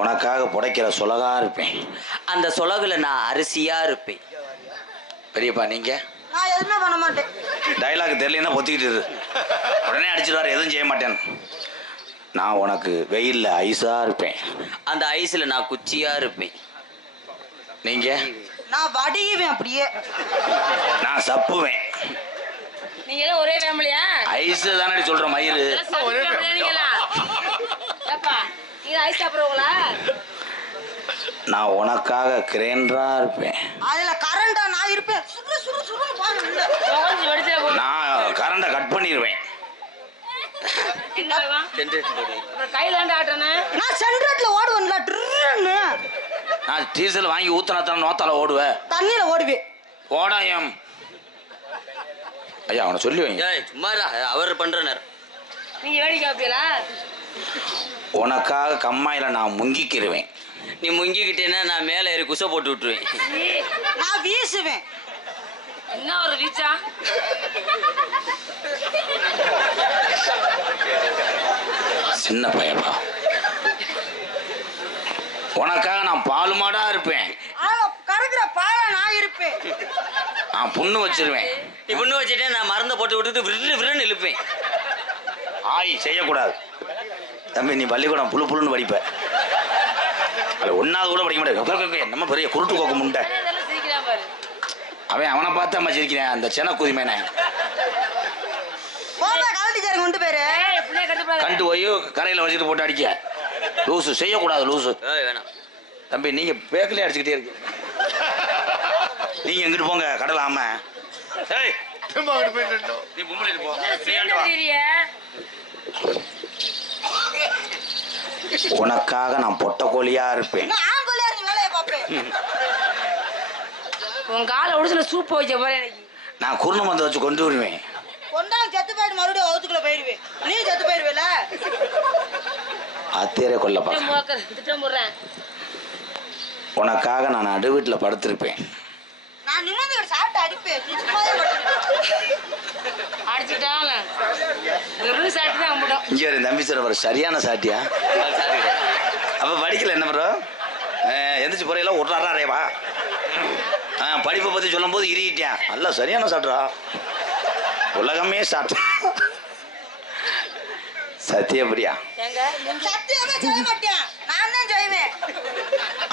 உனக்காக புடைக்கிற சொலகா இருப்பேன். அந்த சொலகுல நான் அரிசியா இருப்பேன். பெரியப்பா நீங்க? நான் எதுவுமே பண்ண மாட்டேன். டைலாக் தெரியலன்னா பொத்திக்கிட்டு இரு. உடனே அடிச்சிடுவார், எதுவும் செய்ய மாட்டேன். நான் உனக்கு வெயில்ல ஐஸா இருப்பேன். அந்த ஐஸ்ல நான் குச்சியா இருப்பேன். நீங்க? நான் வடியுவேன் அப்படியே. நான் சப்புவேன். நீங்க எல்லாம் ஒரே ஃபேமிலியா? ஐஸ் தானே சொல்ற மயிறு. ஒரே ஃபேமிலியா? ஏப்பா நீங்க ஐஸ் சாப்பிடுறவங்களா? நான் உனக்காக கிரைண்டரா இருப்பேன். அதுல கரண்டா நான் இருப்பேன். சுரு சுரு சுரு பாருங்க. நான் கரண்ட கட் பண்ணிடுவேன். கையில ஆட்டனே. நான் சென்ட்ரேட்ல ஓடுவேன்ல ட்ருன்னு. நான் டீசல் வாங்கி ஊத்துனா தான் நோத்தால ஓடுவேன். தண்ணியில ஓடுவேன். ஓடாயம். ஐயா அவனை சொல்லி வைங்க. சும்மா அவர் பண்றனர். நீங்க வேடிக்கை வைப்பீங்களா? உனக்காக கம்மாயில நான் முங்கிக்கிருவேன். நீ முங்கிக்கிட்டேன்னா நான் மேல ஏறி குசை போட்டு விட்டுருவேன். நான் வீசுவேன். என்ன ஒரு வீச்சா? சின்ன பையப்பா. உனக்காக நான் பால் மாடா இருப்பேன். கறக்குற பாலை நான் இருப்பேன். நான் புண்ணு வச்சிருவேன். நீ புண்ணு வச்சுட்டே நான் மருந்தை போட்டு விட்டுட்டு விரு விருன்னு இழுப்பேன். ஆய் செய்யக்கூடாது தம்பி. நீ பள்ளிக்கூடம் புழு புழுன்னு படிப்ப. அது ஒன்னாவது கூட படிக்க மாட்டேன். நம்ம பெரிய குருட்டு கோக்கு முண்டை. அவனை பார்த்து அம்மா சிரிக்கிறேன். அந்த சென குதிமேன கொண்டு பேரு கண்டு போய் கரையில வச்சுட்டு போட்டு அடிக்க. லூசு செய்யக்கூடாது. லூசு வேணாம் தம்பி. நீங்க பேக்கிலே அடிச்சுக்கிட்டே இருக்கு. நீங்க எங்கிட்டு போங்க கடல. ஆமா நீ பொம்பளை போ. உனக்காக நான் பொட்ட கோழியா இருப்பேன். உன் காலை உடச்சுல சூப் வைக்க போறேன். எனக்கு நான் குருண மந்த வச்சு கொண்டு வருவேன். கொண்டாங்க செத்து போயிட்டு மறுபடியும் வகுத்துக்குள்ள போயிடுவேன். நீ செத்து போயிடுவேல. அத்தேரே கொல்ல பாக்க. திட்டம் போடுறேன். உனக்காக நான் நடு வீட்டுல படுத்திருப்பேன். நான் நிமிர்ந்து சாப்பிட்டு அடிப்பேன். அடிச்சுட்டாங்க வெறும் சாப்பிட்டு தான் அம்பிட்டோம். இங்க ஒரு தம்பி சார் சரியான சாட்டியா? அப்ப படிக்கல என்ன ப்ரோ? எந்திரிச்சு போறையெல்லாம் ஒட்டாரேவா? படிப்பை பத்தி சொல்லும் போது இறுகிட்டேன். அல்ல சரியான சாப்பிட்றா. உலகமே சாப்பிட்டா. சத்தியபிரியா?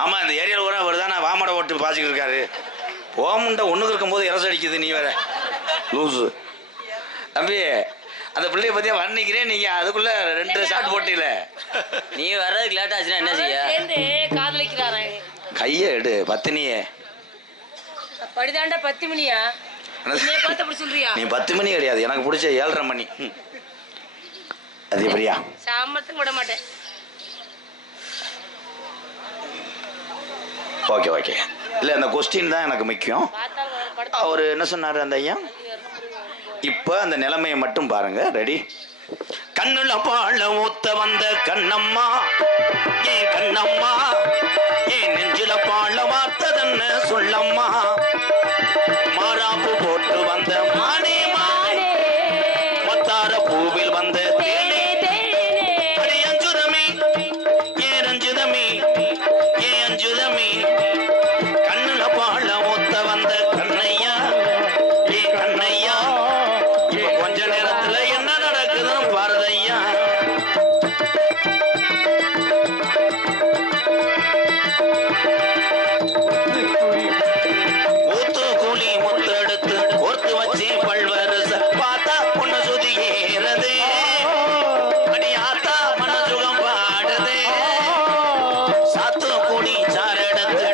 ஆமா இந்த ஏரியாவில் கூட அவர் தானே வாமடை ஓட்டு பாய்ச்சிக்கிட்டு இருக்காரு. ஓமுண்டை ஒண்ணுக்கு இருக்கும் போது இரசு அடிக்குது. நீ வேற லூசு தம்பி. அந்த பிள்ளைய பத்தியா வர்ணிக்கிறேன். நீங்க அதுக்குள்ள 2 ஷாட் போட்டீல. நீ வர்றதுக்கு லேட் ஆச்சுன்னா என்ன செய்ய? காதலிக்கிறாரே. கைய எடு பத்தினியே. படிதாண்டா 10 மணியா? நீ 10 மணி கிடையாது. எனக்கு பிடிச்ச 7:30 மணி. அது எப்படியா? சாமத்துக்கு விட மாட்டேன். Okay okay. இல்ல அந்த கொஸ்டின் தான் எனக்கு முக்கியம். அவர் என்ன சொன்னாரு அந்த ஐயா? இப்ப அந்த நிலைமையை மட்டும் பாருங்க. ரெடி? கண்ணுல பாழ ஊத்த வந்த கண்ணம்மா ஏ கண்ணம்மா, ஏ நெஞ்சில பாழ வார்த்ததன்னு சொல்லம்மா. மாறாப்பு போட்டு வந்த மானே மானே, மத்தார பூவில் வந்த தேனே தேனே, அடி அஞ்சுதமே ஏ ரஞ்சுதமே ஏ அஞ்சுதமே. கண்ணுல பாழ ஊத்த வந்த கண்ணையா ஏ கண்ணையா, கொஞ்ச நேரத்துல என்ன நடக்குதுன்னு பாரதையா. ஊத்து கூலி முத்தெடுத்து கோர்த்து வச்சு பல்வரச பார்த்தா பொண்ணு சுதி ஏறது. அடி ஆத்தா மன சுகம் பாடுது. சாத்து கூடி சாரெடுத்து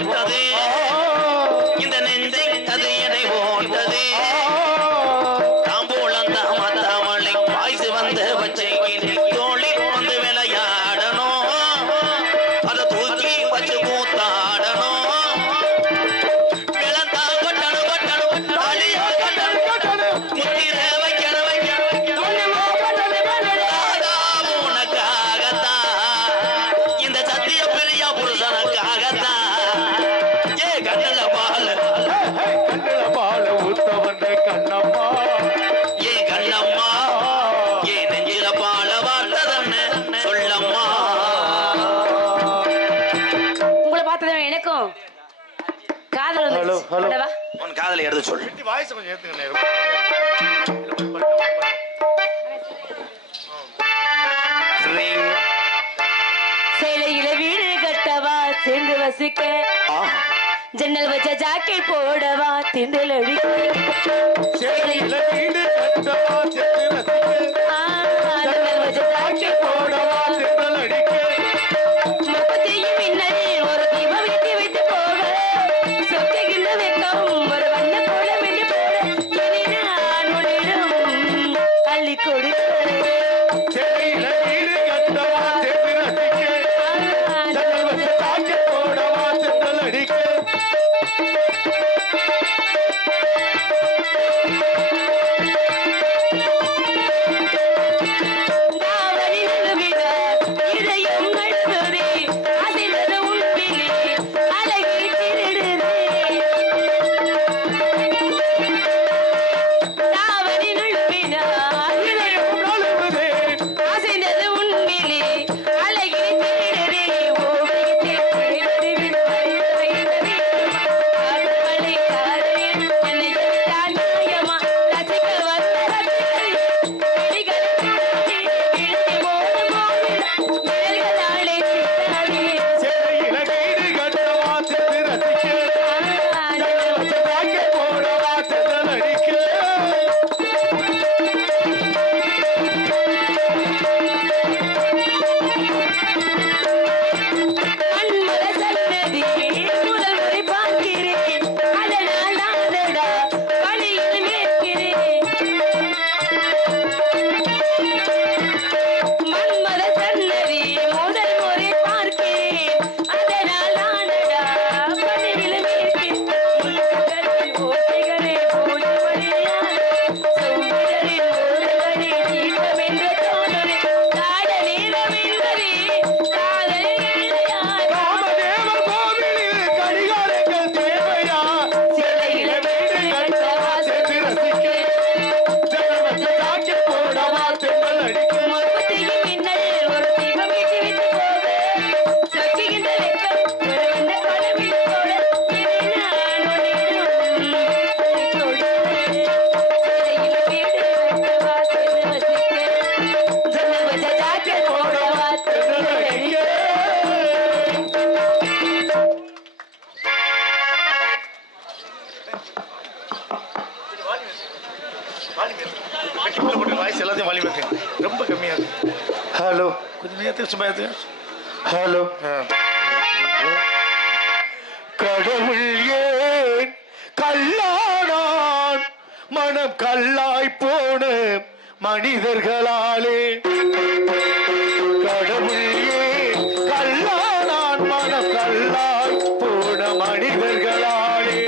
போட்டது இந்த நெஞ்சை அது எடை போட்டது தாம்பூலம் தாமத்தாமலை பாய்ச்சி வந்த பச்சை தோழி வந்து விளையாடணும் அதை தூக்கி வச்சு கூத்தாடணும் விளந்தா கொட்டணும் கொட்டணும் தாலியா கட்டணும் கட்டணும் முத்திர வைக்கணும் உனக்காகத்தான் இந்த சத்திய பெரிய புருஷனுக்காகத்தான் ஏ கண்ணுல பால ஊத்த வந்த கண்ணம்மா ஏ கண்ணம்மா ஏ நெஞ்சில பால வார்த்ததன்னு சொல்லம்மா. உங்களை பார்த்தது எனக்கும் காதல் வந்துருச்சு. ஹலோ. உடவா? உன் காதலை எடுத்து சொல்லு. வாய்ஸ் கொஞ்சம் ஏத்துங்க. ரிங். சேலையில வீடு கட்டவா சேர்ந்து வசிக்க ஆ. ஜன்னல் வச்ச ஜாக்கெட் போடவா திண்டல் அடிக்க சேலையில வீடு கட்டவா செத்து ரசிக்க ஜன்னல் வச்ச ஜாக்கெட் போடவா செந்தல் அடிக்க முப்பத்தையும் மின்னல் ஒரு தீபம் வைத்து வைத்து போக சொத்துகின்ற வெக்கம் ஒரு வண்ண கோலம் என்று போட இனி நான் உன்னிடம் அள்ளி கொடுக்கிறேன். சேலையில வீடு கட்டவா செத்து ரசிக்க ஜன்னல் வச்ச ஜாக்கெட் போடவா செந்தல் அடிக்க தாவணி நழுவிட இதயம் நழுவுதே அதிலது உன்பிலே அழகை திருடுதே. தாவணி நழுவிட இதயம் நழுவுதே அசைந்தது உன்பிலே அழகை திருடுதே. ஓவியத்தை குறைந்தது விண்வரை காதலை காதலில் என்னை எதிர்த்தால் நியாயமா ரசிக்க வந்த ரசிகரே சேலையில வீடு கட்டவா செத்து ரசிக்க ஜன்னல் வச்ச ஜாக்கெட் போடவா செந்தல் அடிக்க ராமதேவர் கோவிலில் கடிகாரங்கள் தேவையா சேலையில வீடு கட்டவா செத்து ரசிக்க ஜன்னல் வச்ச ஜாக்கெட் போடவா செந்தல் அடிக்க போடவா செந்தல் அடிக்க வாய்ஸ் எல்லாத்தையும் வாலி வைக்க ரொம்ப கம்மியா இருக்கு. ஹலோ கொஞ்சம் நேரத்துக்கு சும்மா ஏத்துங்க. ஹலோ கடவுள் ஏன் கல்லானான் மனம் கல்லாய் போன மனிதர்களாலே கடவுள் ஏன் கல்லானான் மனம் கல்லாய் போன மனிதர்களாலே